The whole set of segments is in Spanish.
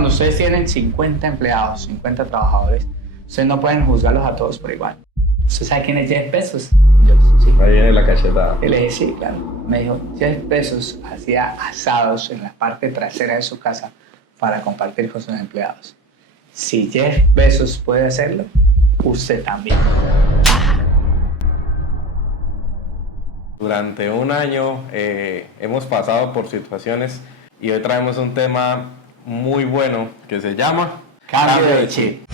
cuando ustedes tienen 50 empleados, 50 trabajadores, ustedes no pueden juzgarlos a todos por igual. ¿Usted sabe quién es Jeff Bezos? Yo, sí. Ahí viene la cachetada. Y le dije, sí, claro. Me dijo, Jeff Bezos hacía asados en la parte trasera de su casa para compartir con sus empleados. Si Jeff Bezos puede hacerlo, usted también. Durante un año hemos pasado por situaciones y hoy traemos un tema muy bueno que se llama Cambio de chip.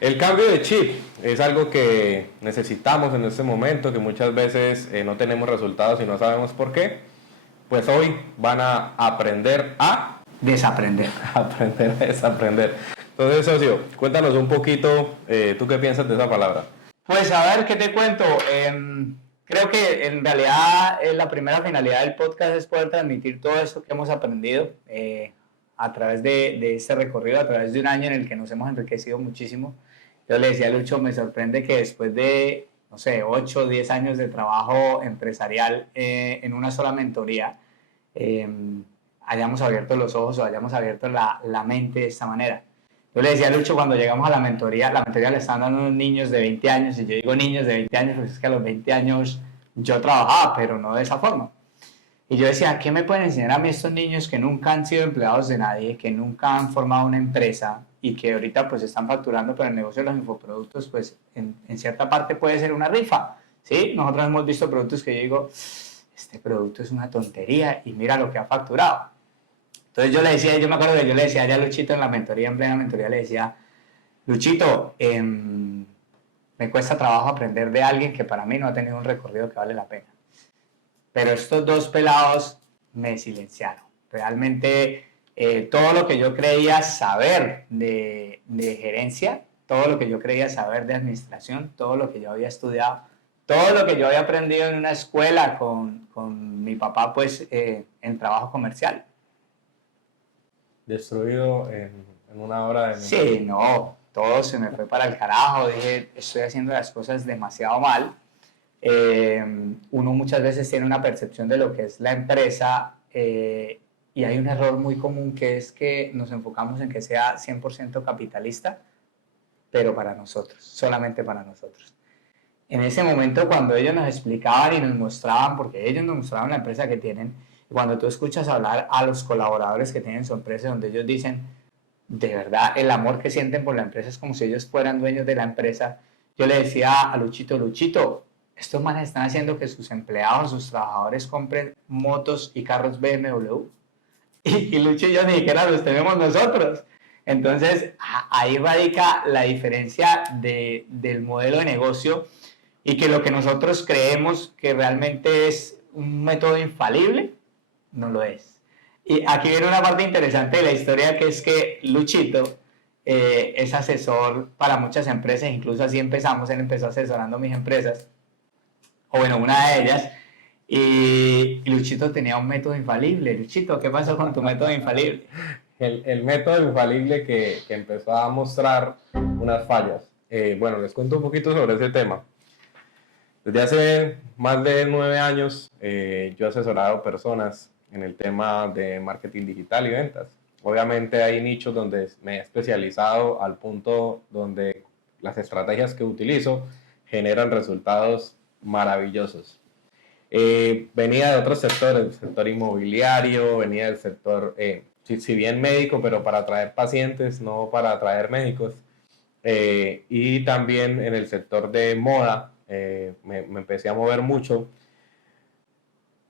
El cambio de chip es algo que necesitamos en este momento, que muchas veces no tenemos resultados y no sabemos por qué. Pues hoy van a aprender a desaprender. Aprender a desaprender. Entonces, socio, cuéntanos un poquito, ¿tú qué piensas de esa palabra? Pues a ver, ¿qué te cuento? Creo que en realidad la primera finalidad del podcast es poder transmitir todo esto que hemos aprendido a través de este recorrido, a través de un año en el que nos hemos enriquecido muchísimo. Yo le decía a Lucho, me sorprende que después de, no sé, 8 o 10 años de trabajo empresarial en una sola mentoría, hayamos abierto los ojos o hayamos abierto la mente de esta manera. Yo le decía a Lucho cuando llegamos a la mentoría le estaban dando unos niños de 20 años, y yo digo niños de 20 años, porque es que a los 20 años yo trabajaba, pero no de esa forma. Y yo decía, ¿qué me pueden enseñar a mí estos niños que nunca han sido empleados de nadie, que nunca han formado una empresa y que ahorita pues están facturando, pero el negocio de los infoproductos pues en cierta parte puede ser una rifa, ¿sí? Nosotros hemos visto productos que yo digo, este producto es una tontería y mira lo que ha facturado. Entonces yo me acuerdo que yo le decía ya a Luchito en la mentoría, en plena mentoría, le decía, Luchito, me cuesta trabajo aprender de alguien que para mí no ha tenido un recorrido que vale la pena. Pero estos dos pelados me silenciaron. Realmente todo lo que yo creía saber de gerencia, todo lo que yo creía saber de administración, todo lo que yo había estudiado, todo lo que yo había aprendido en una escuela con mi papá pues en trabajo comercial. Destruido en una hora de... Sí, no, todo se me fue para el carajo. Dije, estoy haciendo las cosas demasiado mal. Uno muchas veces tiene una percepción de lo que es la empresa y hay un error muy común que es que nos enfocamos en que sea 100% capitalista, pero para nosotros, solamente para nosotros. En ese momento cuando ellos nos explicaban y nos mostraban, porque ellos nos mostraban la empresa que tienen, y cuando tú escuchas hablar a los colaboradores que tienen su empresa, donde ellos dicen, de verdad, el amor que sienten por la empresa es como si ellos fueran dueños de la empresa. Yo le decía a Luchito, estos manes están haciendo que sus empleados, sus trabajadores compren motos y carros BMW. Y Lucho y yo ni siquiera los tenemos nosotros. Entonces, ahí radica la diferencia del modelo de negocio y que lo que nosotros creemos que realmente es un método infalible, no lo es. Y aquí viene una parte interesante de la historia, que es que Luchito es asesor para muchas empresas, incluso así empezamos, él empezó asesorando mis empresas, o bueno, una de ellas, y Luchito tenía un método infalible. Luchito, ¿qué pasó con tu método infalible? El método infalible que empezó a mostrar unas fallas. Bueno, les cuento un poquito sobre ese tema. Desde hace más de 9 años yo he asesorado personas en el tema de marketing digital y ventas. Obviamente hay nichos donde me he especializado al punto donde las estrategias que utilizo generan resultados maravillosos. Venía de otros sectores, del sector inmobiliario, venía del sector, si bien médico, pero para atraer pacientes, no para atraer médicos. Y también en el sector de moda me empecé a mover mucho.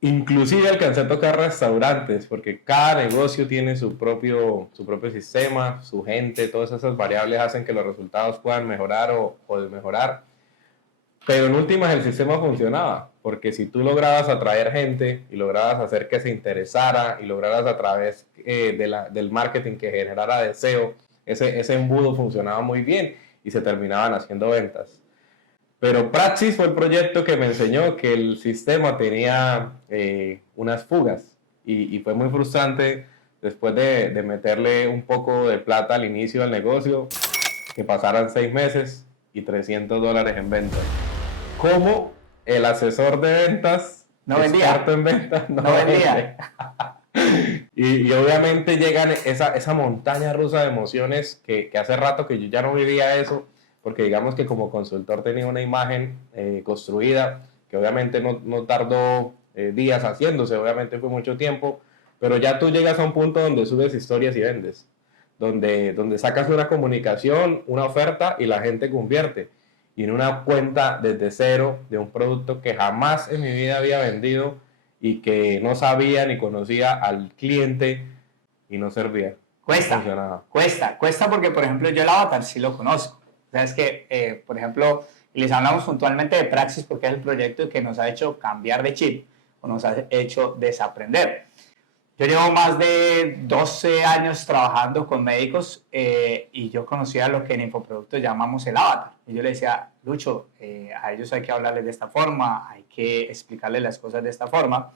Inclusive alcancé a tocar restaurantes, porque cada negocio tiene su propio sistema, su gente, todas esas variables hacen que los resultados puedan mejorar o desmejorar. Pero en últimas el sistema funcionaba, porque si tú lograbas atraer gente y lograbas hacer que se interesara y lograras a través del marketing que generara deseo, ese embudo funcionaba muy bien y se terminaban haciendo ventas. Pero Praxis fue el proyecto que me enseñó que el sistema tenía unas fugas y fue muy frustrante después de meterle un poco de plata al inicio del negocio, que pasaran 6 meses y $300 en ventas. ¿Cómo el asesor de ventas, No experto vendía. en ventas, No vendía. y obviamente llegan esa montaña rusa de emociones que hace rato que yo ya no vivía eso, porque digamos que como consultor tenía una imagen construida, que obviamente no tardó días haciéndose, obviamente fue mucho tiempo, pero ya tú llegas a un punto donde subes historias y vendes, donde sacas una comunicación, una oferta y la gente convierte. Y en una cuenta desde cero de un producto que jamás en mi vida había vendido y que no sabía ni conocía al cliente y no servía, no funcionaba. Cuesta porque, por ejemplo, yo el avatar sí lo conozco. O sea, es que, por ejemplo, y les hablamos puntualmente de Praxis porque es el proyecto que nos ha hecho cambiar de chip o nos ha hecho desaprender. Yo llevo más de 12 años trabajando con médicos y yo conocía lo que en infoproductos llamamos el avatar. Y yo le decía, Lucho, a ellos hay que hablarles de esta forma, hay que explicarles las cosas de esta forma.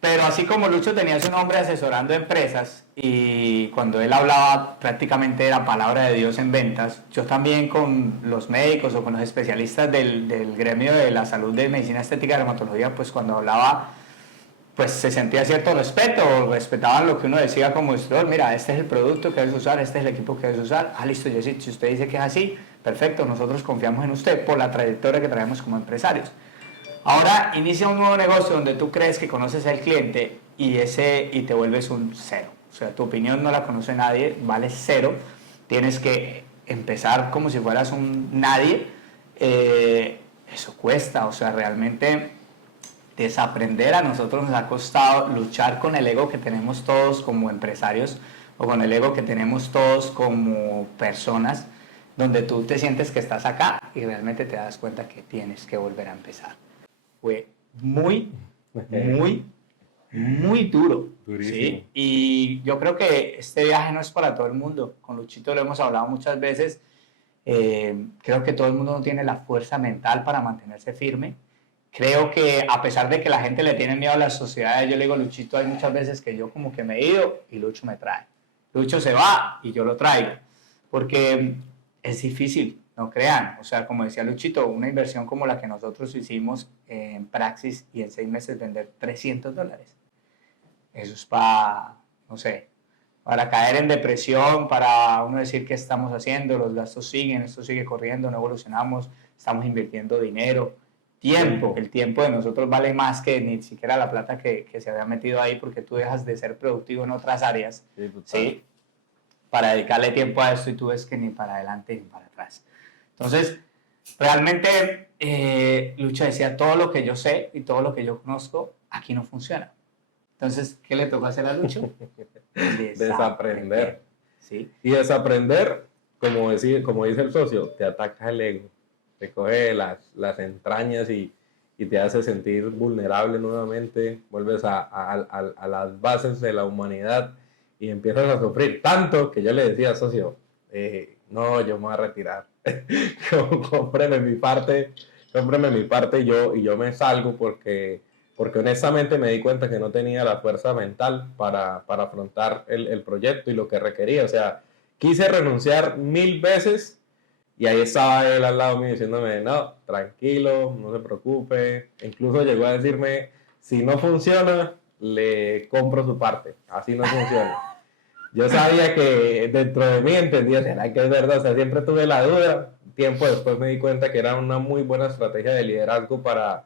Pero así como Lucho tenía su nombre asesorando empresas y cuando él hablaba prácticamente era palabra de Dios en ventas, yo también con los médicos o con los especialistas del gremio de la salud de medicina estética y dermatología, pues cuando hablaba pues se sentía cierto respeto, respetaban lo que uno decía como distribuidor, mira, este es el producto que debes usar, este es el equipo que debes usar, listo, si usted dice que es así, perfecto, nosotros confiamos en usted por la trayectoria que traemos como empresarios. Ahora inicia un nuevo negocio donde tú crees que conoces al cliente y te vuelves un cero. O sea, tu opinión no la conoce nadie, vale cero. Tienes que empezar como si fueras un nadie. Eso cuesta, o sea, realmente desaprender a nosotros nos ha costado luchar con el ego que tenemos todos como empresarios o con el ego que tenemos todos como personas, donde tú te sientes que estás acá y realmente te das cuenta que tienes que volver a empezar. Fue muy, muy, muy duro. Durísimo. ¿Sí? Y yo creo que este viaje no es para todo el mundo. Con Luchito lo hemos hablado muchas veces. Creo que todo el mundo no tiene la fuerza mental para mantenerse firme. Creo que a pesar de que la gente le tiene miedo a las sociedades, yo le digo, Luchito, hay muchas veces que yo como que me he ido y Lucho me trae. Lucho se va y yo lo traigo. Porque es difícil, no crean. O sea, como decía Luchito, una inversión como la que nosotros hicimos en Praxis y en 6 meses vender $300. Eso es para, no sé, para caer en depresión, para uno decir qué estamos haciendo, los gastos siguen, esto sigue corriendo, no evolucionamos, estamos invirtiendo dinero, tiempo. El tiempo de nosotros vale más que ni siquiera la plata que se había metido ahí porque tú dejas de ser productivo en otras áreas, ¿sí? Para dedicarle tiempo a esto y tú ves que ni para adelante ni para atrás. Entonces, realmente, Lucho decía, todo lo que yo sé y todo lo que yo conozco, aquí no funciona. Entonces, ¿qué le tocó hacer a Lucho? Desaprender. ¿Sí? Y desaprender, como dice el socio, te ataca el ego, te coge las entrañas y te hace sentir vulnerable nuevamente, vuelves a las bases de la humanidad y empiezas a sufrir tanto que yo le decía, socio, no, yo me voy a retirar, cómpreme mi parte y yo me salgo porque honestamente me di cuenta que no tenía la fuerza mental para afrontar el proyecto y lo que requería. O sea, quise renunciar 1000 veces y ahí estaba él al lado mío diciéndome, no, tranquilo, no se preocupe. Incluso llegó a decirme, si no funciona, le compro su parte. Así no funciona. Yo sabía que dentro de mí entendía, ¿será que es verdad? O sea, siempre tuve la duda. Tiempo después me di cuenta que era una muy buena estrategia de liderazgo para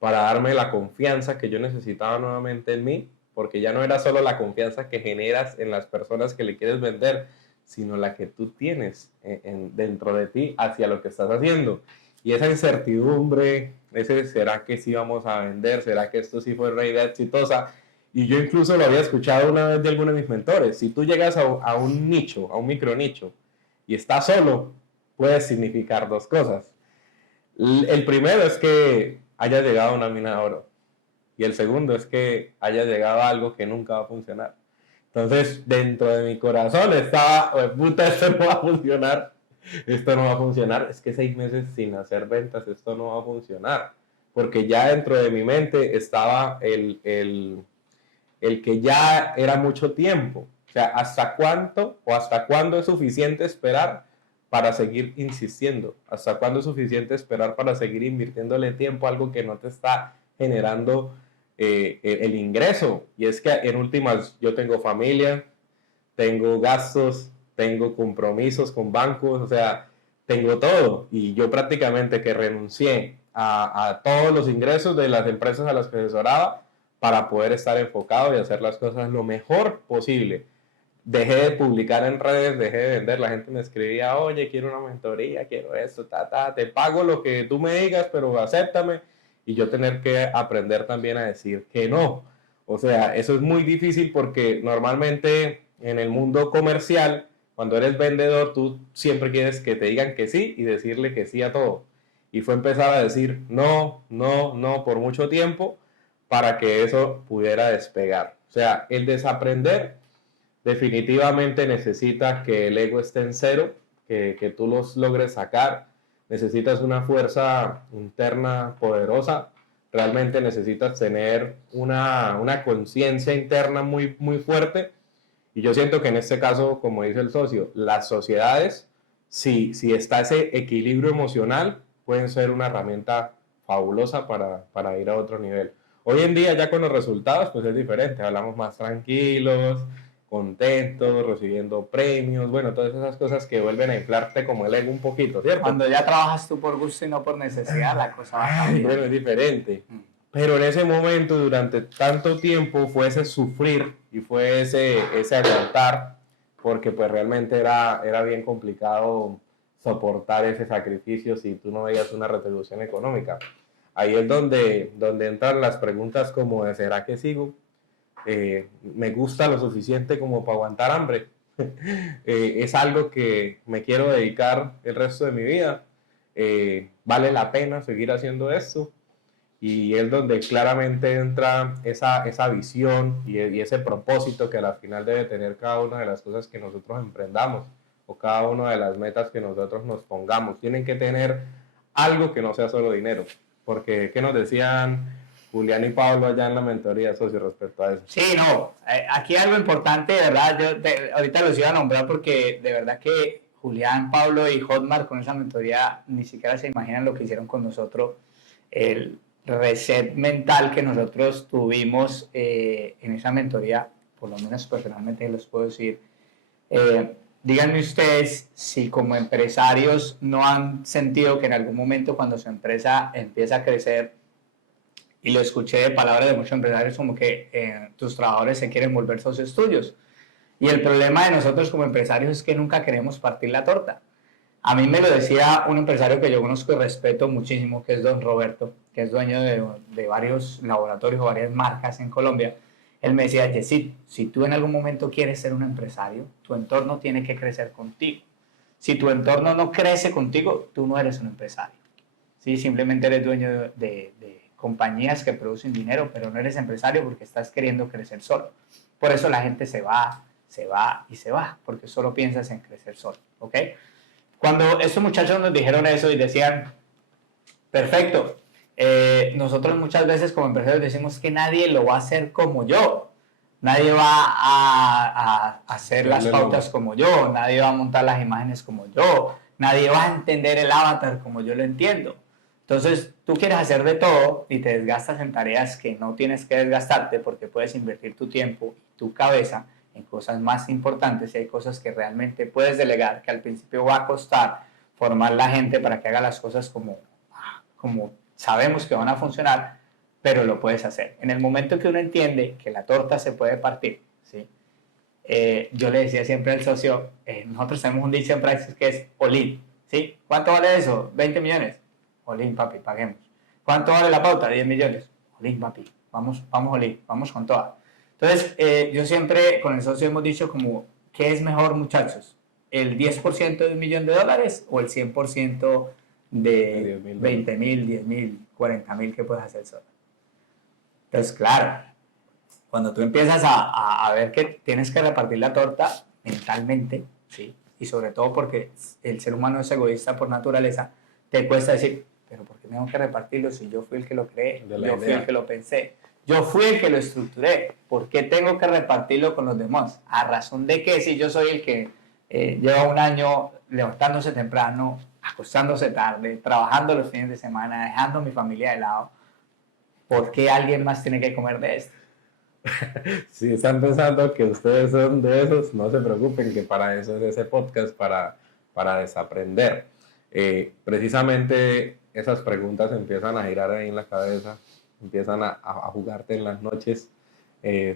darme la confianza que yo necesitaba nuevamente en mí, porque ya no era solo la confianza que generas en las personas que le quieres vender, sino la que tú tienes dentro de ti hacia lo que estás haciendo. Y esa incertidumbre, ese ¿será que sí vamos a vender? ¿Será que esto sí fue una idea exitosa? Y yo incluso lo había escuchado una vez de alguno de mis mentores. Si tú llegas a un nicho, a un micro nicho, y estás solo, puede significar 2 cosas. El primero es que haya llegado a una mina de oro. Y el segundo es que haya llegado a algo que nunca va a funcionar. Entonces, dentro de mi corazón estaba, puta, esto no va a funcionar. esto no va a funcionar, es que 6 meses sin hacer ventas, esto no va a funcionar, porque ya dentro de mi mente estaba el que ya era mucho tiempo. O sea, ¿hasta cuánto o hasta cuándo es suficiente esperar para seguir insistiendo? ¿Hasta cuándo es suficiente esperar para seguir invirtiéndole tiempo a algo que no te está generando el ingreso? Y es que en últimas yo tengo familia, tengo gastos, tengo compromisos con bancos, o sea, tengo todo. Y yo prácticamente que renuncié a todos los ingresos de las empresas a las que asesoraba para poder estar enfocado y hacer las cosas lo mejor posible. Dejé de publicar en redes, dejé de vender, la gente me escribía, oye, quiero una mentoría, quiero esto, te pago lo que tú me digas, pero acéptame. Y yo tener que aprender también a decir que no. O sea, eso es muy difícil porque normalmente en el mundo comercial, cuando eres vendedor, tú siempre quieres que te digan que sí y decirle que sí a todo. Y fue empezar a decir no, no, no por mucho tiempo para que eso pudiera despegar. O sea, el desaprender definitivamente necesitas que el ego esté en cero, que tú los logres sacar. Necesitas una fuerza interna poderosa. Realmente necesitas tener una conciencia interna muy, muy fuerte. Y yo siento que en este caso, como dice el socio, las sociedades, si está ese equilibrio emocional, pueden ser una herramienta fabulosa para ir a otro nivel. Hoy en día ya con los resultados pues es diferente, hablamos más tranquilos, contentos, recibiendo premios, bueno, todas esas cosas que vuelven a inflarte como el ego un poquito, ¿cierto? Cuando ya trabajas tú por gusto y no por necesidad, la cosa va a cambiar. Bueno, es diferente. Pero en ese momento, durante tanto tiempo, fue ese sufrir y fue ese aguantar, porque pues realmente era bien complicado soportar ese sacrificio si tú no veías una retribución económica. Ahí es donde entran las preguntas como de ¿será que sigo? ¿Me gusta lo suficiente como para aguantar hambre? ¿Es algo que me quiero dedicar el resto de mi vida? ¿Vale la pena seguir haciendo esto? Y es donde claramente entra esa visión y ese propósito que al final debe tener cada una de las cosas que nosotros emprendamos o cada una de las metas que nosotros nos pongamos. Tienen que tener algo que no sea solo dinero, porque ¿qué nos decían Julián y Pablo allá en la mentoría, socio, respecto a eso? Sí, no, aquí algo importante, de verdad, ahorita los iba a nombrar porque de verdad que Julián, Pablo y Hotmart con esa mentoría ni siquiera se imaginan lo que hicieron con nosotros, el reset mental que nosotros tuvimos en esa mentoría, por lo menos personalmente les puedo decir. Díganme ustedes si como empresarios no han sentido que en algún momento cuando su empresa empieza a crecer, y lo escuché de palabras de muchos empresarios como que tus trabajadores se quieren volver socios tuyos. Y el problema de nosotros como empresarios es que nunca queremos partir la torta. A mí me lo decía un empresario que yo conozco y respeto muchísimo, que es don Roberto, que es dueño de varios laboratorios o varias marcas en Colombia. Él me decía, Yesid, si tú en algún momento quieres ser un empresario, tu entorno tiene que crecer contigo. Si tu entorno no crece contigo, tú no eres un empresario. ¿Sí? Simplemente eres dueño de compañías que producen dinero, pero no eres empresario porque estás queriendo crecer solo. Por eso la gente se va y se va, porque solo piensas en crecer solo. ¿Ok? Cuando estos muchachos nos dijeron eso y decían, perfecto, nosotros muchas veces como empresarios decimos que nadie lo va a hacer como yo, nadie va a hacer las pautas como yo, nadie va a montar las imágenes como yo, nadie va a entender el avatar como yo lo entiendo. Entonces, tú quieres hacer de todo y te desgastas en tareas que no tienes que desgastarte porque puedes invertir tu tiempo y tu cabeza en cosas más importantes y hay cosas que realmente puedes delegar, que al principio va a costar formar la gente para que haga las cosas como sabemos que van a funcionar, pero lo puedes hacer. En el momento que uno entiende que la torta se puede partir, ¿sí? Yo le decía siempre al socio, nosotros tenemos un dicho en Praxis que es all-in, ¿sí? ¿Cuánto vale eso? 20 millones. All-in, papi, paguemos. ¿Cuánto vale la pauta? 10 millones. All-in, papi, vamos all-in, vamos con toda. Entonces, yo siempre con el socio hemos dicho como, ¿qué es mejor, muchachos? ¿El 10% de $1.000.000 o el 100% de 20.000, 10.000, 40.000 que puedes hacer solo? Entonces, claro, cuando tú empiezas a ver que tienes que repartir la torta mentalmente, ¿sí? y sobre todo porque el ser humano es egoísta por naturaleza, te cuesta decir, pero ¿por qué tengo que repartirlo si yo fui el que lo creé? Yo fui el que lo pensé. Yo fui el que lo estructuré. ¿Por qué tengo que repartirlo con los demás? ¿A razón de qué si yo soy el que lleva un año levantándose temprano, acostándose tarde, trabajando los fines de semana, dejando a mi familia de lado? ¿Por qué alguien más tiene que comer de esto? Si están pensando que ustedes son de esos, no se preocupen, que para eso es ese podcast, para desaprender. Precisamente esas preguntas empiezan a girar ahí en la cabeza, empiezan a jugarte en las noches.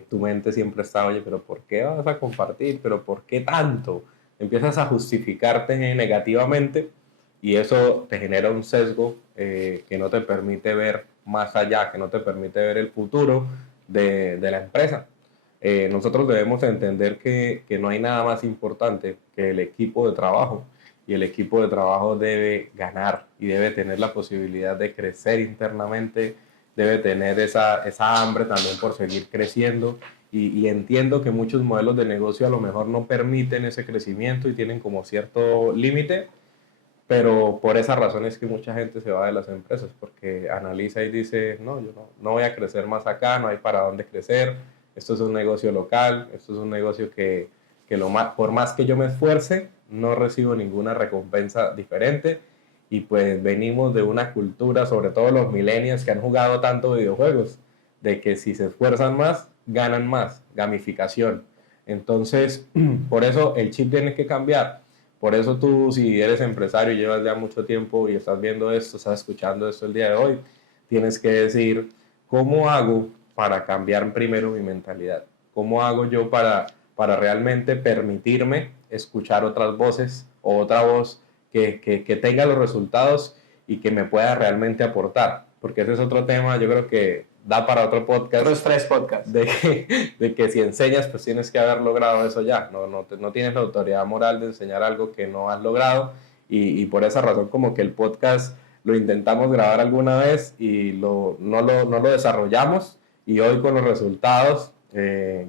Tu mente siempre está, oye, pero ¿por qué vas a compartir? ¿Pero por qué tanto? Empiezas a justificarte negativamente y eso te genera un sesgo que no te permite ver más allá, que no te permite ver el futuro de la empresa. Nosotros debemos entender que no hay nada más importante que el equipo de trabajo, y el equipo de trabajo debe ganar y debe tener la posibilidad de crecer internamente, debe tener esa hambre también por seguir creciendo, y entiendo que muchos modelos de negocio a lo mejor no permiten ese crecimiento y tienen como cierto límite, pero por esa razón es que mucha gente se va de las empresas, porque analiza y dice, no, yo no voy a crecer más acá, no hay para dónde crecer, esto es un negocio local, esto es un negocio que por más que yo me esfuerce, no recibo ninguna recompensa diferente. Y pues venimos de una cultura, sobre todo los millennials que han jugado tanto videojuegos, de que si se esfuerzan más, ganan más, gamificación. Entonces, por eso el chip tiene que cambiar. Por eso tú, si eres empresario y llevas ya mucho tiempo y estás viendo esto, estás escuchando esto el día de hoy, tienes que decir, ¿cómo hago para cambiar primero mi mentalidad? ¿Cómo hago yo para realmente permitirme escuchar otras voces o otra voz que tenga los resultados y que me pueda realmente aportar? Porque ese es otro tema, yo creo que da para otro podcast. Otros 3 podcasts. De que si enseñas, pues tienes que haber logrado eso ya. No tienes la autoridad moral de enseñar algo que no has logrado. Y por esa razón como que el podcast lo intentamos grabar alguna vez y no lo desarrollamos. Y hoy con los resultados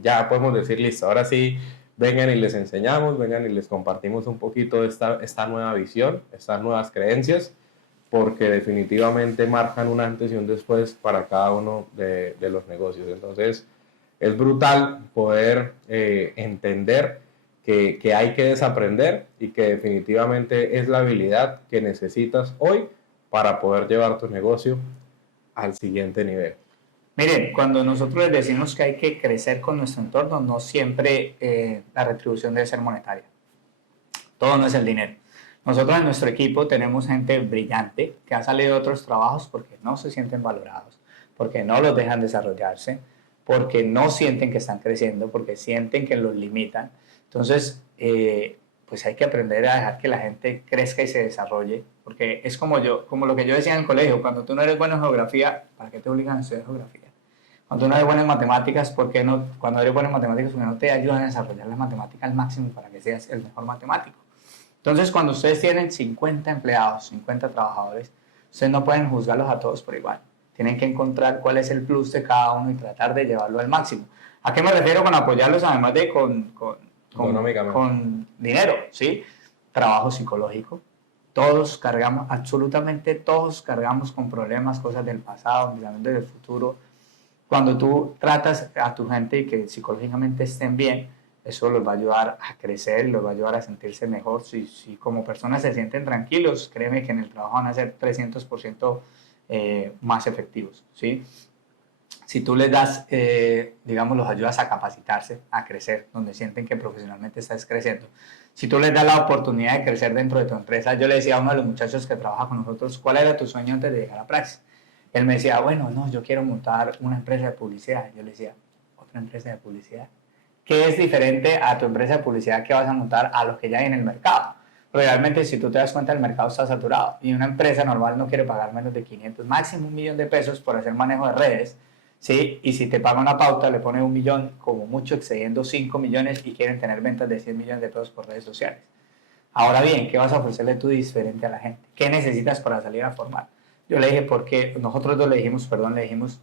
ya podemos decir, listo, ahora sí, vengan y les enseñamos, vengan y les compartimos un poquito de esta nueva visión, estas nuevas creencias, porque definitivamente marcan un antes y un después para cada uno de los negocios. Entonces, es brutal poder entender que hay que desaprender y que definitivamente es la habilidad que necesitas hoy para poder llevar tu negocio al siguiente nivel. Miren, cuando nosotros les decimos que hay que crecer con nuestro entorno, no siempre la retribución debe ser monetaria. Todo no es el dinero. Nosotros en nuestro equipo tenemos gente brillante que ha salido de otros trabajos porque no se sienten valorados, porque no los dejan desarrollarse, porque no sienten que están creciendo, porque sienten que los limitan. Entonces, pues hay que aprender a dejar que la gente crezca y se desarrolle, porque es como lo que yo decía en el colegio, cuando tú no eres bueno en geografía, ¿para qué te obligan a estudiar geografía? Cuando tú no eres bueno en matemáticas, cuando eres bueno en matemáticas, ¿por qué no te ayudan a desarrollar las matemáticas al máximo para que seas el mejor matemático? Entonces, cuando ustedes tienen 50 empleados, 50 trabajadores, ustedes no pueden juzgarlos a todos por igual. Tienen que encontrar cuál es el plus de cada uno y tratar de llevarlo al máximo. ¿A qué me refiero con apoyarlos además de con dinero? ¿Sí? Trabajo psicológico. Todos cargamos, absolutamente todos cargamos con problemas, cosas del pasado, pensamientos del futuro. Cuando tú tratas a tu gente y que psicológicamente estén bien, eso los va a ayudar a crecer, los va a ayudar a sentirse mejor. Si como personas se sienten tranquilos, créeme que en el trabajo van a ser 300% más efectivos, ¿sí? Si tú les das, digamos, los ayudas a capacitarse, a crecer, donde sienten que profesionalmente estás creciendo. Si tú les das la oportunidad de crecer dentro de tu empresa, yo le decía a uno de los muchachos que trabaja con nosotros, ¿cuál era tu sueño antes de llegar a Praxis? Él me decía, bueno, no, yo quiero montar una empresa de publicidad. Yo le decía, ¿otra empresa de publicidad? ¿Qué es diferente a tu empresa de publicidad que vas a montar a lo que ya hay en el mercado? Realmente, si tú te das cuenta, el mercado está saturado y una empresa normal no quiere pagar menos de 500, máximo 1 millón de pesos por hacer manejo de redes, ¿sí? Y si te paga una pauta, le pone 1 millón, como mucho excediendo 5 millones y quieren tener ventas de 100 millones de pesos por redes sociales. Ahora bien, ¿qué vas a ofrecerle tú diferente a la gente? ¿Qué necesitas para salir a formar? Yo le dije, nosotros dos le dijimos,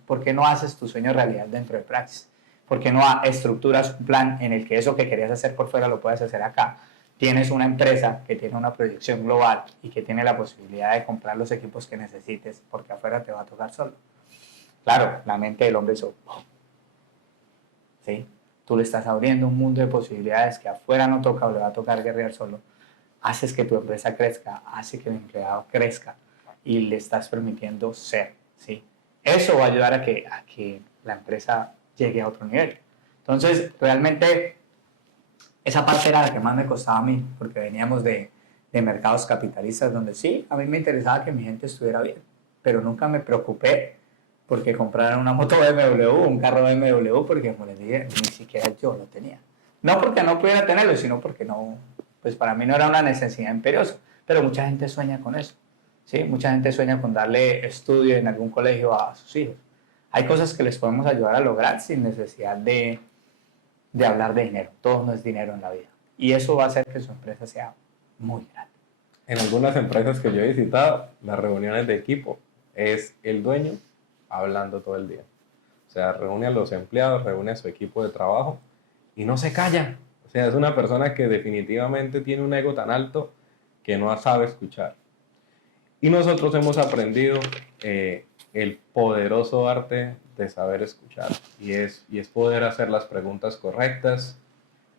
¿por qué no haces tu sueño realidad dentro de Praxis? ¿Por qué no estructuras un plan en el que eso que querías hacer por fuera lo puedes hacer acá? tienes una empresa que tiene una proyección global y que tiene la posibilidad de comprar los equipos que necesites, porque afuera te va a tocar solo. Claro, la mente del hombre es ¿sí? Tú le estás abriendo un mundo de posibilidades que afuera no toca o le va a tocar guerrear solo. Haces que tu empresa crezca, hace que el empleado crezca y le estás permitiendo ser, ¿sí? Eso va a ayudar a que la empresa llegue a otro nivel. Entonces, realmente, esa parte era la que más me costaba a mí, porque veníamos de mercados capitalistas donde sí, a mí me interesaba que mi gente estuviera bien, pero nunca me preocupé porque compraran una moto BMW, un carro BMW, porque como les dije, ni siquiera yo lo tenía. No porque no pudiera tenerlo, sino porque no, pues para mí no era una necesidad imperiosa, pero mucha gente sueña con eso, ¿sí? Mucha gente sueña con darle estudio en algún colegio a sus hijos. Hay cosas que les podemos ayudar a lograr sin necesidad de hablar de dinero. Todo no es dinero en la vida. Y eso va a hacer que su empresa sea muy grande. En algunas empresas que yo he visitado, las reuniones de equipo es el dueño hablando todo el día. O sea, reúne a los empleados, reúne a su equipo de trabajo y no se calla. O sea, es una persona que definitivamente tiene un ego tan alto que no sabe escuchar. Y nosotros hemos aprendido el poderoso arte de saber escuchar y es poder hacer las preguntas correctas,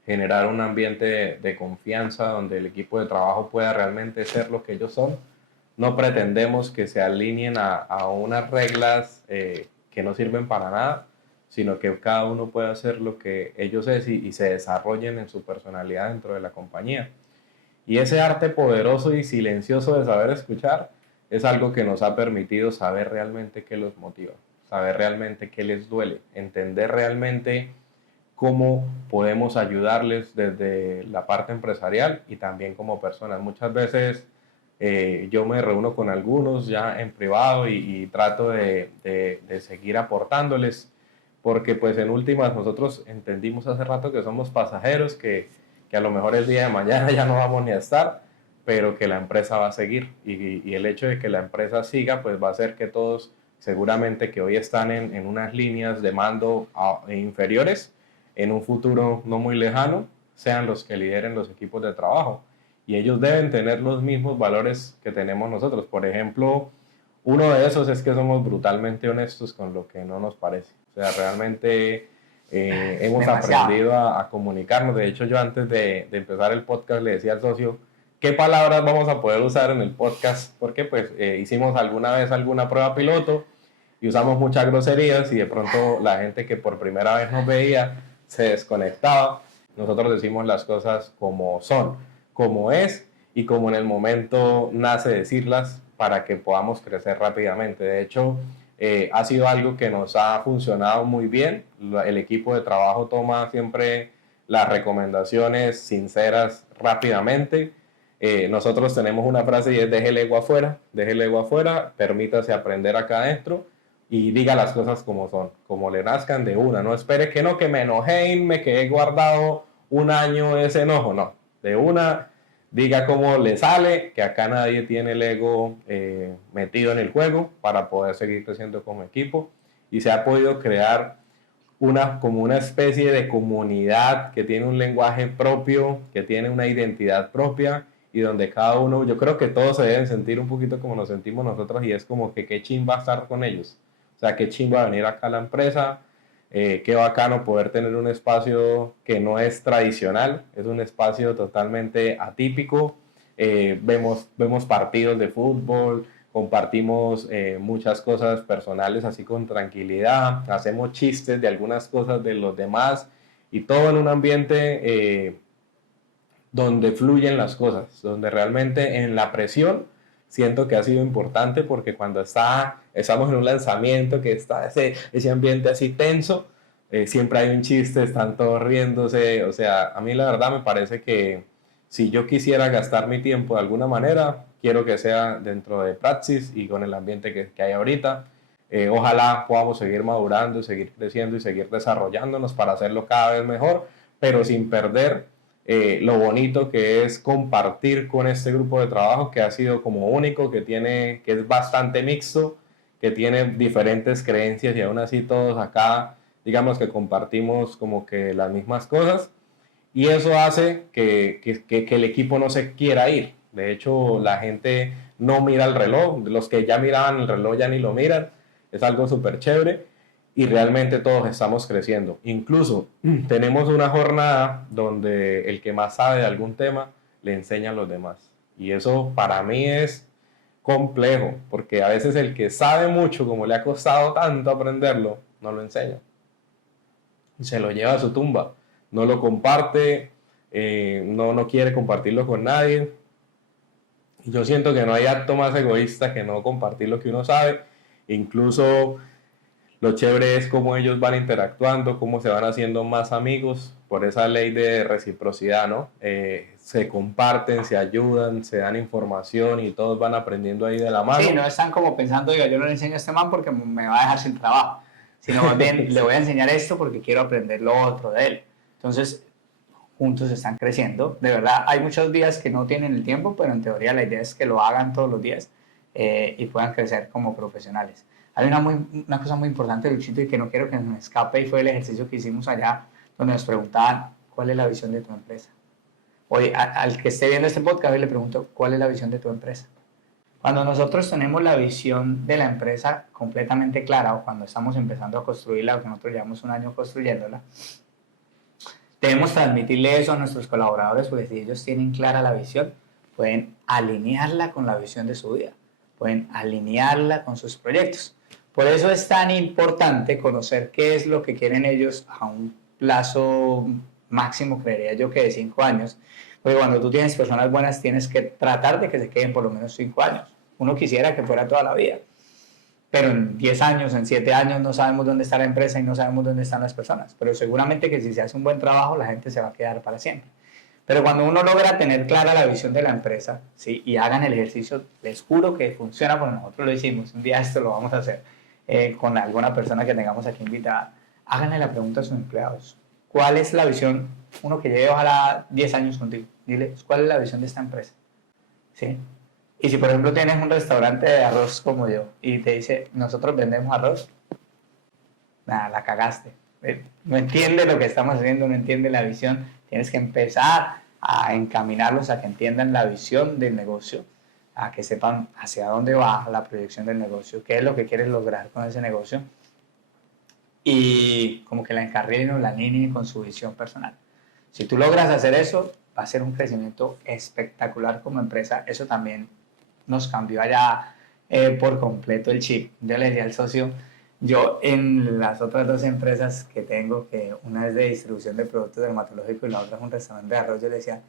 generar un ambiente de confianza donde el equipo de trabajo pueda realmente ser lo que ellos son. No pretendemos que se alineen a unas reglas que no sirven para nada, sino que cada uno pueda hacer lo que ellos es y se desarrollen en su personalidad dentro de la compañía. Y ese arte poderoso y silencioso de saber escuchar es algo que nos ha permitido saber realmente qué los motiva, saber realmente qué les duele, entender realmente cómo podemos ayudarles desde la parte empresarial y también como personas. Muchas veces yo me reúno con algunos ya en privado y trato de seguir aportándoles, porque pues en últimas nosotros entendimos hace rato que somos pasajeros, que a lo mejor el día de mañana ya no vamos ni a estar, pero que la empresa va a seguir y el hecho de que la empresa siga pues va a hacer que todos seguramente que hoy están en unas líneas de mando inferiores, en un futuro no muy lejano, sean los que lideren los equipos de trabajo. Y ellos deben tener los mismos valores que tenemos nosotros. Por ejemplo, uno de esos es que somos brutalmente honestos con lo que no nos parece. O sea, realmente hemos Demasiado. aprendido a comunicarnos. De hecho, yo antes de empezar el podcast le decía al socio, ¿qué palabras vamos a poder usar en el podcast? Porque pues hicimos alguna vez alguna prueba piloto y usamos muchas groserías y de pronto la gente que por primera vez nos veía se desconectaba. Nosotros decimos las cosas como son, como es y como en el momento nace decirlas para que podamos crecer rápidamente. De hecho, ha sido algo que nos ha funcionado muy bien. El equipo de trabajo toma siempre las recomendaciones sinceras rápidamente. Nosotros tenemos una frase y es deje el ego afuera, permítase aprender acá adentro y diga las cosas como son, como le nazcan de una. No espere que no, que me enojé y me quedé guardado un año ese enojo, no. De una, diga cómo le sale, que acá nadie tiene el ego metido en el juego para poder seguir creciendo como equipo y se ha podido crear como una especie de comunidad que tiene un lenguaje propio, que tiene una identidad propia y donde cada uno, yo creo que todos se deben sentir un poquito como nos sentimos nosotros y es como que qué chimba estar con ellos. O sea, qué chimba venir acá a la empresa, qué bacano poder tener un espacio que no es tradicional, es un espacio totalmente atípico. Vemos partidos de fútbol, compartimos muchas cosas personales así con tranquilidad, hacemos chistes de algunas cosas de los demás y todo en un ambiente donde fluyen las cosas, donde realmente en la presión siento que ha sido importante porque cuando estamos en un lanzamiento que está ese ambiente así tenso, siempre hay un chiste, están todos riéndose, o sea, a mí la verdad me parece que si yo quisiera gastar mi tiempo de alguna manera, quiero que sea dentro de Praxis y con el ambiente que hay ahorita. Ojalá podamos seguir madurando, seguir creciendo y seguir desarrollándonos para hacerlo cada vez mejor, pero sin perder lo bonito que es compartir con este grupo de trabajo que ha sido como único, que es bastante mixto, que tiene diferentes creencias y aún así todos acá, digamos que compartimos como que las mismas cosas Y eso hace que el equipo no se quiera ir. De hecho, la gente no mira el reloj. Los que ya miraban el reloj ya ni lo miran. Es algo súper chévere. Y realmente todos estamos creciendo. Incluso tenemos una jornada donde el que más sabe de algún tema le enseña a los demás. Y eso para mí es complejo, porque a veces el que sabe mucho, como le ha costado tanto aprenderlo, no lo enseña. Se lo lleva a su tumba. No lo comparte, no quiere compartirlo con nadie. Y yo siento que no hay acto más egoísta que no compartir lo que uno sabe. Incluso lo chévere es cómo ellos van interactuando, cómo se van haciendo más amigos por esa ley de reciprocidad, ¿no? Se comparten, se ayudan, se dan información y todos van aprendiendo ahí de la mano. Sí, no están como pensando, yo no le enseño a este man porque me va a dejar sin trabajo, sino más bien le voy a enseñar esto porque quiero aprender lo otro de él. Entonces, juntos están creciendo. De verdad, hay muchos días que no tienen el tiempo, pero en teoría la idea es que lo hagan todos los días y puedan crecer como profesionales. Hay una cosa muy importante, Luchito, y que no quiero que me escape, y fue el ejercicio que hicimos allá, donde nos preguntaban, ¿cuál es la visión de tu empresa? Hoy, al que esté viendo este podcast, hoy le pregunto, ¿cuál es la visión de tu empresa? Cuando nosotros tenemos la visión de la empresa completamente clara, o cuando estamos empezando a construirla, o que nosotros llevamos un año construyéndola, debemos transmitirle eso a nuestros colaboradores, porque si ellos tienen clara la visión, pueden alinearla con la visión de su vida, pueden alinearla con sus proyectos. Por eso es tan importante conocer qué es lo que quieren ellos a un plazo máximo, creería yo que de 5 años, porque cuando tú tienes personas buenas tienes que tratar de que se queden por lo menos 5 años. Uno quisiera que fuera toda la vida, pero en 10 años, en 7 años no sabemos dónde está la empresa y no sabemos dónde están las personas, pero seguramente que si se hace un buen trabajo la gente se va a quedar para siempre. Pero cuando uno logra tener clara la visión de la empresa, ¿sí? Y hagan el ejercicio, les juro que funciona, porque nosotros lo hicimos, un día esto lo vamos a hacer con alguna persona que tengamos aquí invitada. Háganle la pregunta a sus empleados, ¿cuál es la visión? Uno que lleve ojalá 10 años contigo, dile, ¿cuál es la visión de esta empresa? ¿Sí? Y si por ejemplo tienes un restaurante de arroz como yo y te dice, nosotros vendemos arroz, nada, la cagaste. No entiende lo que estamos haciendo, no entiende la visión. Tienes que empezar a encaminarlos a que entiendan la visión del negocio, a que sepan hacia dónde va la proyección del negocio, qué es lo que quieres lograr con ese negocio y como que la encarrilen o la alineen con su visión personal. Si tú logras hacer eso, va a ser un crecimiento espectacular como empresa. Eso también nos cambió allá por completo el chip. Yo le decía al socio, yo en las otras 2 empresas que tengo, que una es de distribución de productos dermatológicos y la otra es un restaurante de arroz, yo le decía,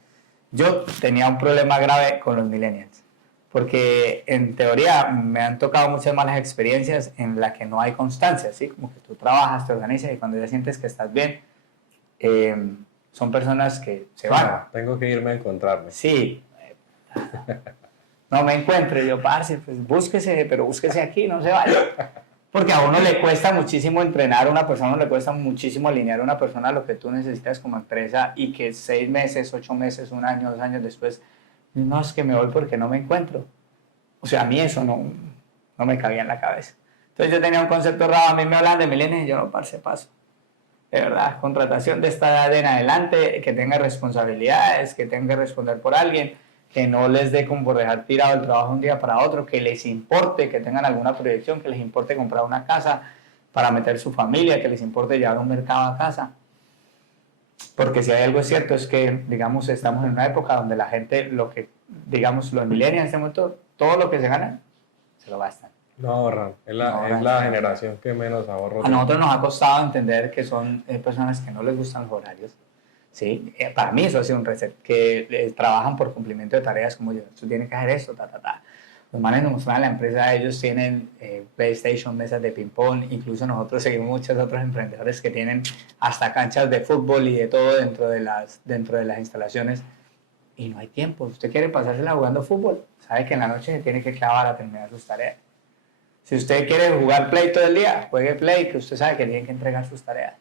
yo tenía un problema grave con los millennials, porque en teoría me han tocado muchas malas experiencias en las que no hay constancia, ¿sí? Como que tú trabajas, te organizas y cuando ya sientes que estás bien, son personas que se van. Tengo que irme a encontrarme. Sí. No me encuentro, yo, parce, pues búsquese, pero búsquese aquí, no se vaya. Porque a uno le cuesta muchísimo entrenar a una persona, le cuesta muchísimo alinear a una persona a lo que tú necesitas como empresa y que 6 meses, 8 meses, 1 año, 2 años después, no, es que me voy porque no me encuentro. O sea, a mí eso no me cabía en la cabeza. Entonces yo tenía un concepto raro, a mí me hablan de milenios y yo no, parce, paso. De verdad, contratación de esta edad en adelante, que tenga responsabilidades, que tenga que responder por alguien, que no les dé como por dejar tirado el trabajo un día para otro, que les importe, que tengan alguna proyección, que les importe comprar una casa para meter su familia, que les importe llevar un mercado a casa. Porque si hay algo cierto es que, digamos, estamos en una época donde la gente, lo que, digamos, los millennials en este momento, todo lo que se ganan, se lo gastan. No ahorran, es la generación que menos ahorro. A nosotros nos ha costado entender que son personas que no les gustan los horarios. ¿Sí? Para mí eso ha sido un reset, que trabajan por cumplimiento de tareas como yo, tú tienes que hacer esto, Los manes nos mostraban en la empresa, ellos tienen PlayStation, mesas de ping-pong, incluso nosotros seguimos muchos otros emprendedores que tienen hasta canchas de fútbol y de todo dentro de las instalaciones y no hay tiempo. Usted quiere pasársela jugando fútbol, sabe que en la noche se tiene que clavar a terminar sus tareas. Si usted quiere jugar Play todo el día, juegue Play, que usted sabe que tiene que entregar sus tareas.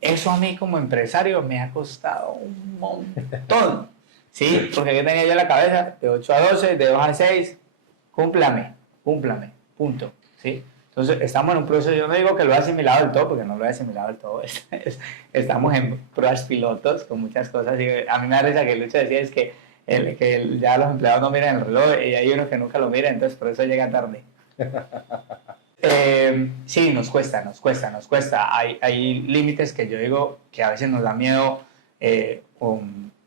Eso a mí como empresario me ha costado un montón, ¿sí? Porque yo tenía yo en la cabeza de 8 a 12, de 2 a 6, cúmplame, punto, ¿sí? Entonces Entonces, estamos en un proceso, yo no digo que lo he asimilado del todo, porque no lo he asimilado del todo, estamos en pruebas pilotos con muchas cosas, y a mí me da risa que Lucho decía es que, ya los empleados no miran el reloj, y hay unos que nunca lo miran, entonces por eso llega tarde. Sí, nos cuesta. Hay límites que yo digo que a veces nos da miedo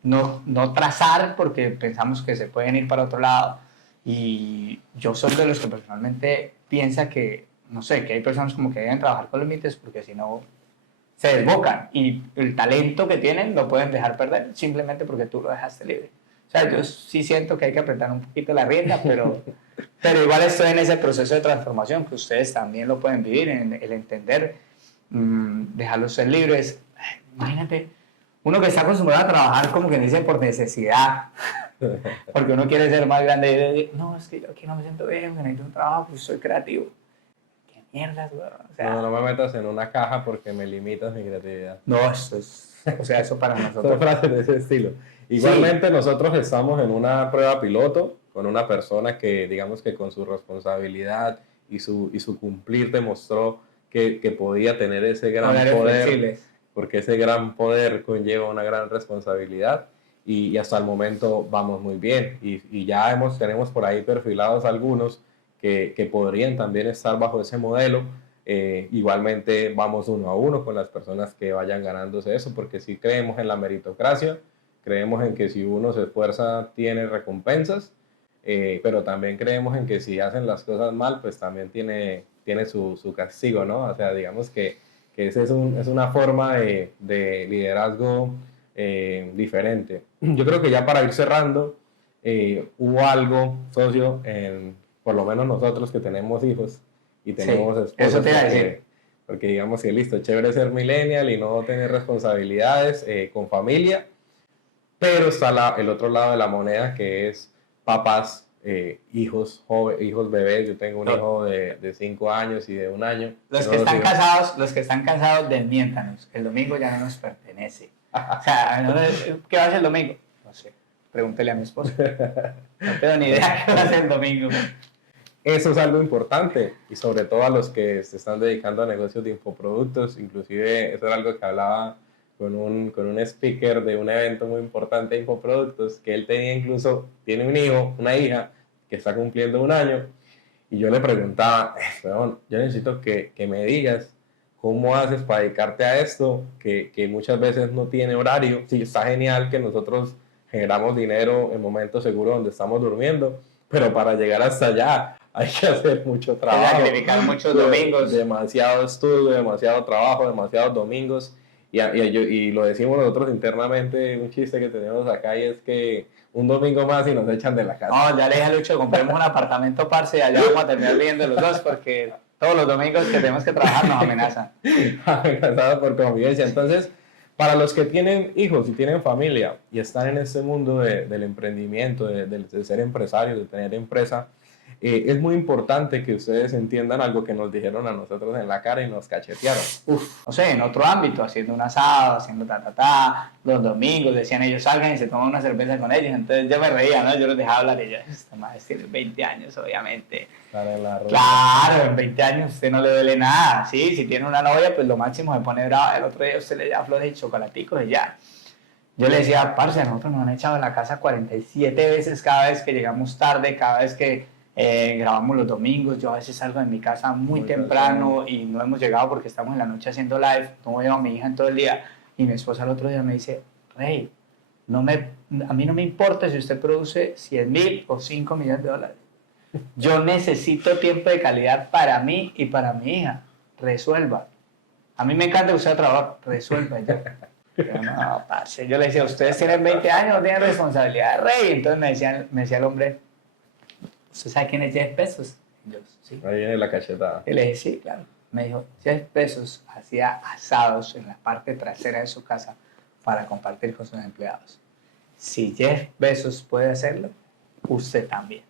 no trazar porque pensamos que se pueden ir para otro lado. Y yo soy de los que personalmente piensa que, no sé, que hay personas como que deben trabajar con límites porque si no se desbocan y el talento que tienen lo pueden dejar perder simplemente porque tú lo dejaste libre. O sea, yo sí siento que hay que apretar un poquito la rienda, pero igual estoy en ese proceso de transformación que ustedes también lo pueden vivir, en el entender, dejarlos ser libres. Imagínate, uno que está acostumbrado a trabajar como que dice por necesidad, porque uno quiere ser más grande y dice, no, es que yo aquí no me siento bien, necesito un trabajo, pues soy creativo. ¿Qué mierdas, güey? O sea, No me metas en una caja porque me limitas mi creatividad. no, esto es, o sea, eso para nosotros. Son frases de ese estilo. Igualmente, sí, nosotros estamos en una prueba piloto con una persona que, digamos que con su responsabilidad y su cumplir demostró que podía tener ese gran poder, flexibles, porque ese gran poder conlleva una gran responsabilidad y hasta el momento vamos muy bien y ya tenemos por ahí perfilados algunos que podrían también estar bajo ese modelo. Igualmente vamos uno a uno con las personas que vayan ganándose eso, porque si creemos en la meritocracia, creemos en que si uno se esfuerza tiene recompensas, pero también creemos en que si hacen las cosas mal, pues también tiene su castigo, ¿no? O sea, digamos que esa es una forma de liderazgo diferente. Yo creo que ya para ir cerrando, hubo algo, socio, por lo menos nosotros que tenemos hijos y tenemos esposas. Eso te iba a decir. Porque digamos que listo, chévere ser millennial y no tener responsabilidades con familia, pero está el otro lado de la moneda que es papás, hijos bebés. Yo tengo un hijo de 5 años y de 1 año. Los que están casados, desmiéntanos. El domingo ya no nos pertenece. O sea, ¿qué va a hacer el domingo? No sé. Pregúntele a mi esposa. No tengo ni idea qué va a hacer el domingo. Eso es algo importante y sobre todo a los que se están dedicando a negocios de infoproductos. Inclusive eso era algo que hablaba con un speaker de un evento muy importante de infoproductos, que él tiene un hijo, una hija que está cumpliendo 1 año, y yo le preguntaba, yo necesito que me digas cómo haces para dedicarte a esto, que muchas veces no tiene horario. Sí, está genial que nosotros generamos dinero en momentos seguros donde estamos durmiendo, pero para llegar hasta allá hay que hacer mucho trabajo. Hay que sacrificar muchos domingos. Demasiado estudio, demasiado trabajo, demasiados domingos. Y lo decimos nosotros internamente, un chiste que tenemos acá, y es que un domingo más y nos echan de la casa. No, ya le dije a Lucho, compremos un apartamento, parce, y allá vamos a terminar viviendo los dos, porque todos los domingos que tenemos que trabajar nos amenazan. Amenazados por convivencia. Entonces, para los que tienen hijos y tienen familia y están en este mundo del emprendimiento, de ser empresarios, de tener empresa, es muy importante que ustedes entiendan algo que nos dijeron a nosotros en la cara y nos cachetearon. No sé, en otro ámbito, haciendo un asado, haciendo los domingos decían ellos salgan y se toman una cerveza con ellos. Entonces yo me reía, ¿no? Yo los dejaba hablar y yo, esta madre tiene 20 años, obviamente. Claro, en 20 años usted no le duele nada. Sí, si tiene una novia, pues lo máximo se pone brava. El otro día usted le da flores y chocolaticos y ya. Yo le decía, parce, a nosotros nos han echado en la casa 47 veces cada vez que llegamos tarde, cada vez que grabamos los domingos. Yo a veces salgo de mi casa muy temprano y no hemos llegado porque estamos en la noche haciendo live. No veo a mi hija en todo el día y mi esposa el otro día me dice, Rey, a mí no me importa si usted produce 100.000 o 5 millones de dólares. Yo necesito tiempo de calidad para mí y para mi hija. Resuelva. A mí me encanta que usted trabaje. Resuelva ya. No, parce. Yo le decía, ustedes tienen 20 años, no tienen responsabilidad de rey. Entonces me decía el hombre, ¿usted sabe quién es Jeff Bezos? Yo, sí. Ahí viene la cachetada. Y le dije, sí, claro. Me dijo, Jeff Bezos hacía asados en la parte trasera de su casa para compartir con sus empleados. Si Jeff Bezos puede hacerlo, usted también.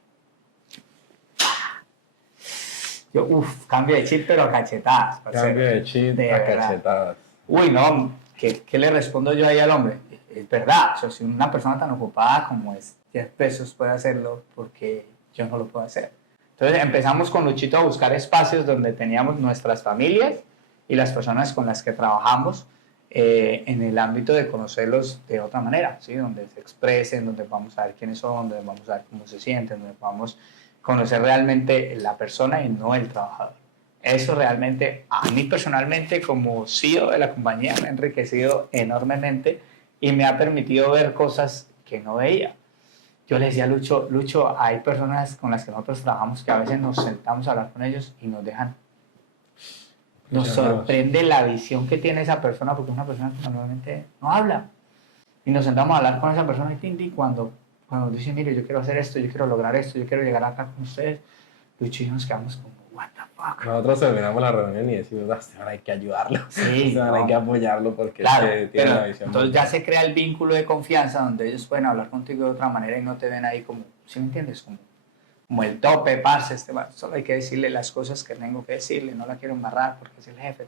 Yo, cambio de chip, pero a cachetadas. Cambio de chip a cachetadas. Uy, no, ¿qué le respondo yo ahí al hombre? Es verdad, o sea, si una persona tan ocupada como es Jeff Bezos puede hacerlo, porque yo no lo puedo hacer. Entonces empezamos con Luchito a buscar espacios donde teníamos nuestras familias y las personas con las que trabajamos en el ámbito de conocerlos de otra manera, ¿sí? Donde se expresen, donde vamos a ver quiénes son, donde vamos a ver cómo se sienten, donde podamos conocer realmente la persona y no el trabajador. Eso realmente, a mí personalmente, como CEO de la compañía, me ha enriquecido enormemente y me ha permitido ver cosas que no veía. Yo le decía a Lucho, Lucho, hay personas con las que nosotros trabajamos que a veces nos sentamos a hablar con ellos y nos dejan. Nos sorprende la visión que tiene esa persona, porque es una persona que normalmente no habla. Y nos sentamos a hablar con esa persona y cuando dice, mire, yo quiero hacer esto, yo quiero lograr esto, yo quiero llegar acá con ustedes, Lucho y nos quedamos como, what the fuck. Nosotros terminamos la reunión y decimos, hay que ayudarlo, sí, hay que apoyarlo porque claro, es que tiene una visión. Entonces ya se crea el vínculo de confianza donde ellos pueden hablar contigo de otra manera y no te ven ahí como, ¿sí me entiendes? Como el tope, parce, solo hay que decirle las cosas que tengo que decirle, no la quiero embarrar porque es el jefe,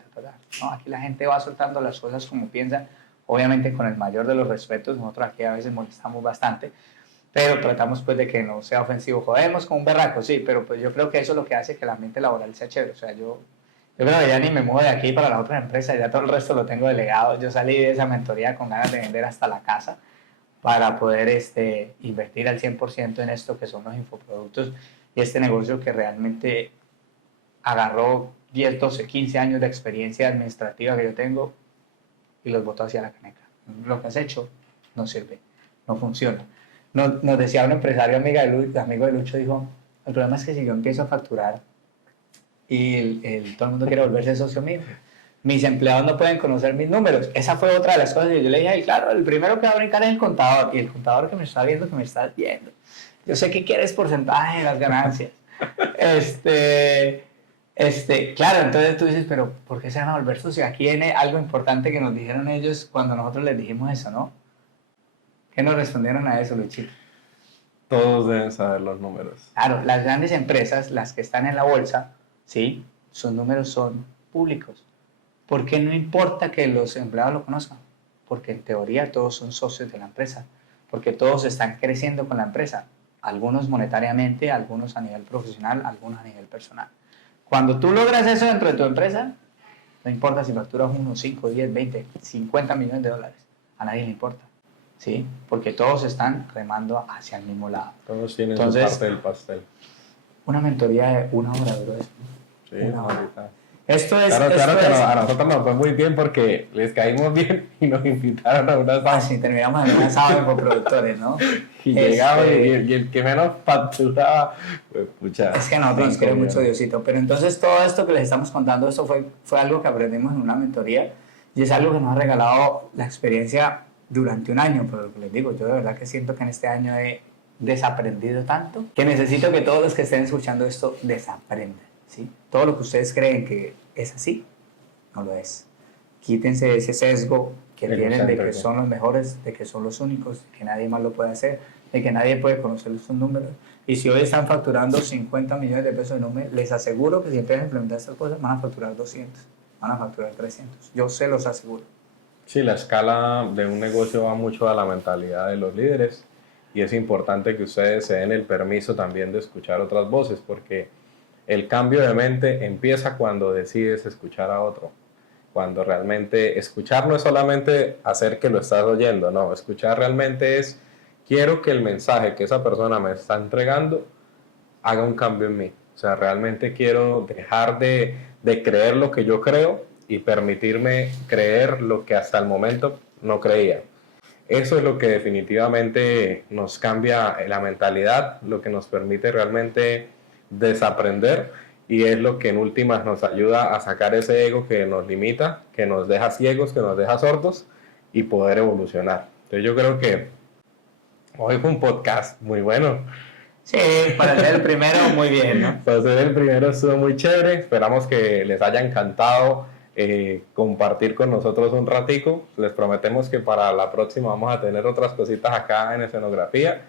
No, aquí la gente va soltando las cosas como piensa, obviamente con el mayor de los respetos, nosotros aquí a veces molestamos bastante, pero tratamos pues de que no sea ofensivo, jodemos con un berraco, sí, pero pues yo creo que eso es lo que hace que el ambiente laboral sea chévere, o sea, yo creo que ya ni me muevo de aquí para la otra empresa, ya todo el resto lo tengo delegado, yo salí de esa mentoría con ganas de vender hasta la casa, para poder invertir al 100% en esto que son los infoproductos y este negocio que realmente agarró 10, 12, 15 años de experiencia administrativa que yo tengo y los botó hacia la caneca. Lo que has hecho no sirve, no funciona. Nos decía un empresario amigo de Lucho, dijo, el problema es que si yo empiezo a facturar y todo el mundo quiere volverse socio mío, mis empleados no pueden conocer mis números. Esa fue otra de las cosas que yo le dije, claro, el primero que va a brincar es el contador, y el contador que me está viendo, que me está viendo. Yo sé que quieres porcentaje de las ganancias. Claro, entonces tú dices, pero ¿por qué se van a volver socios? Aquí viene algo importante que nos dijeron ellos cuando nosotros les dijimos eso, ¿no? ¿Qué nos respondieron a eso, Luchito? Todos deben saber los números. Claro, las grandes empresas, las que están en la bolsa, ¿sí? Sus números son públicos. ¿Por qué no importa que los empleados lo conozcan? Porque en teoría todos son socios de la empresa, porque todos están creciendo con la empresa, algunos monetariamente, algunos a nivel profesional, algunos a nivel personal. Cuando tú logras eso dentro de tu empresa, no importa si facturas 1, 5, 10, 20, 50 millones de dólares, a nadie le importa, ¿sí? Porque todos están remando hacia el mismo lado. Todos tienen su parte del pastel. Una mentoría de 1 hora duró eso. Sí, ahorita. Esto es... Claro que a nosotros nos fue muy bien porque les caímos bien y nos invitaron a una asado. Sí, terminamos en un asado de productores, ¿no? Y llegamos y el que menos facturaba, pues pucha. Es que nosotros nos queremos mucho, Diosito. Pero entonces todo esto que les estamos contando, esto fue algo que aprendimos en una mentoría y es algo que nos ha regalado la experiencia durante un año. Pero lo que les digo, yo de verdad que siento que en este año he desaprendido tanto que necesito que todos los que estén escuchando esto desaprendan. ¿Sí? Todo lo que ustedes creen que es así, no lo es. Quítense ese sesgo que tienen de que son los mejores, de que son los únicos, de que nadie más lo puede hacer, de que nadie puede conocer sus números. Y si hoy están facturando 50 millones de pesos de números, les aseguro que si empiezan a implementar estas cosas, van a facturar 200, van a facturar 300. Yo se los aseguro. Sí, la escala de un negocio va mucho a la mentalidad de los líderes y es importante que ustedes se den el permiso también de escuchar otras voces porque el cambio de mente empieza cuando decides escuchar a otro. Cuando realmente escuchar no es solamente hacer que lo estás oyendo, no, escuchar realmente es quiero que el mensaje que esa persona me está entregando haga un cambio en mí. O sea, realmente quiero dejar de creer lo que yo creo y permitirme creer lo que hasta el momento no creía. Eso es lo que definitivamente nos cambia la mentalidad, lo que nos permite realmente desaprender y es lo que en últimas nos ayuda a sacar ese ego que nos limita, que nos deja ciegos, que nos deja sordos y poder evolucionar. Entonces yo creo que hoy fue un podcast muy bueno. Sí, para ser el primero muy bien, ¿no? Para ser el primero estuvo muy chévere, esperamos que les haya encantado compartir con nosotros un ratico. Les prometemos que para la próxima vamos a tener otras cositas acá en escenografía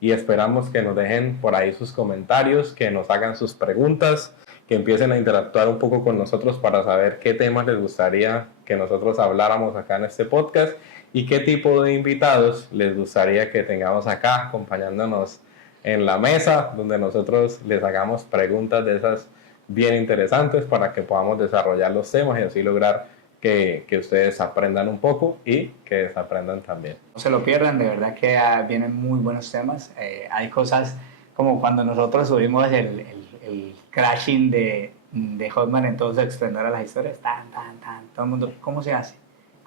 y esperamos que nos dejen por ahí sus comentarios, que nos hagan sus preguntas, que empiecen a interactuar un poco con nosotros para saber qué temas les gustaría que nosotros habláramos acá en este podcast y qué tipo de invitados les gustaría que tengamos acá acompañándonos en la mesa, donde nosotros les hagamos preguntas de esas bien interesantes para que podamos desarrollar los temas y así lograr que ustedes aprendan un poco y que desaprendan también. No se lo pierdan, de verdad que vienen muy buenos temas. Hay cosas como cuando nosotros subimos el crashing de Hotman en todo su esplendor a las historias, todo el mundo, ¿cómo se hace?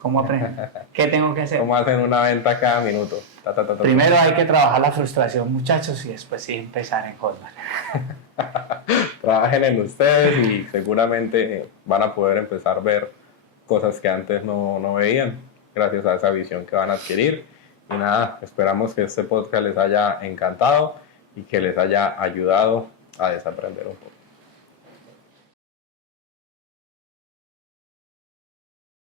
¿Cómo aprendo? ¿Qué tengo que hacer? ¿Cómo hacen una venta cada minuto? Primero hay que trabajar la frustración, muchachos, y después sí empezar en Hotman. Trabajen en ustedes y seguramente van a poder empezar a ver cosas que antes no veían, gracias a esa visión que van a adquirir. Y nada, esperamos que este podcast les haya encantado y que les haya ayudado a desaprender un poco.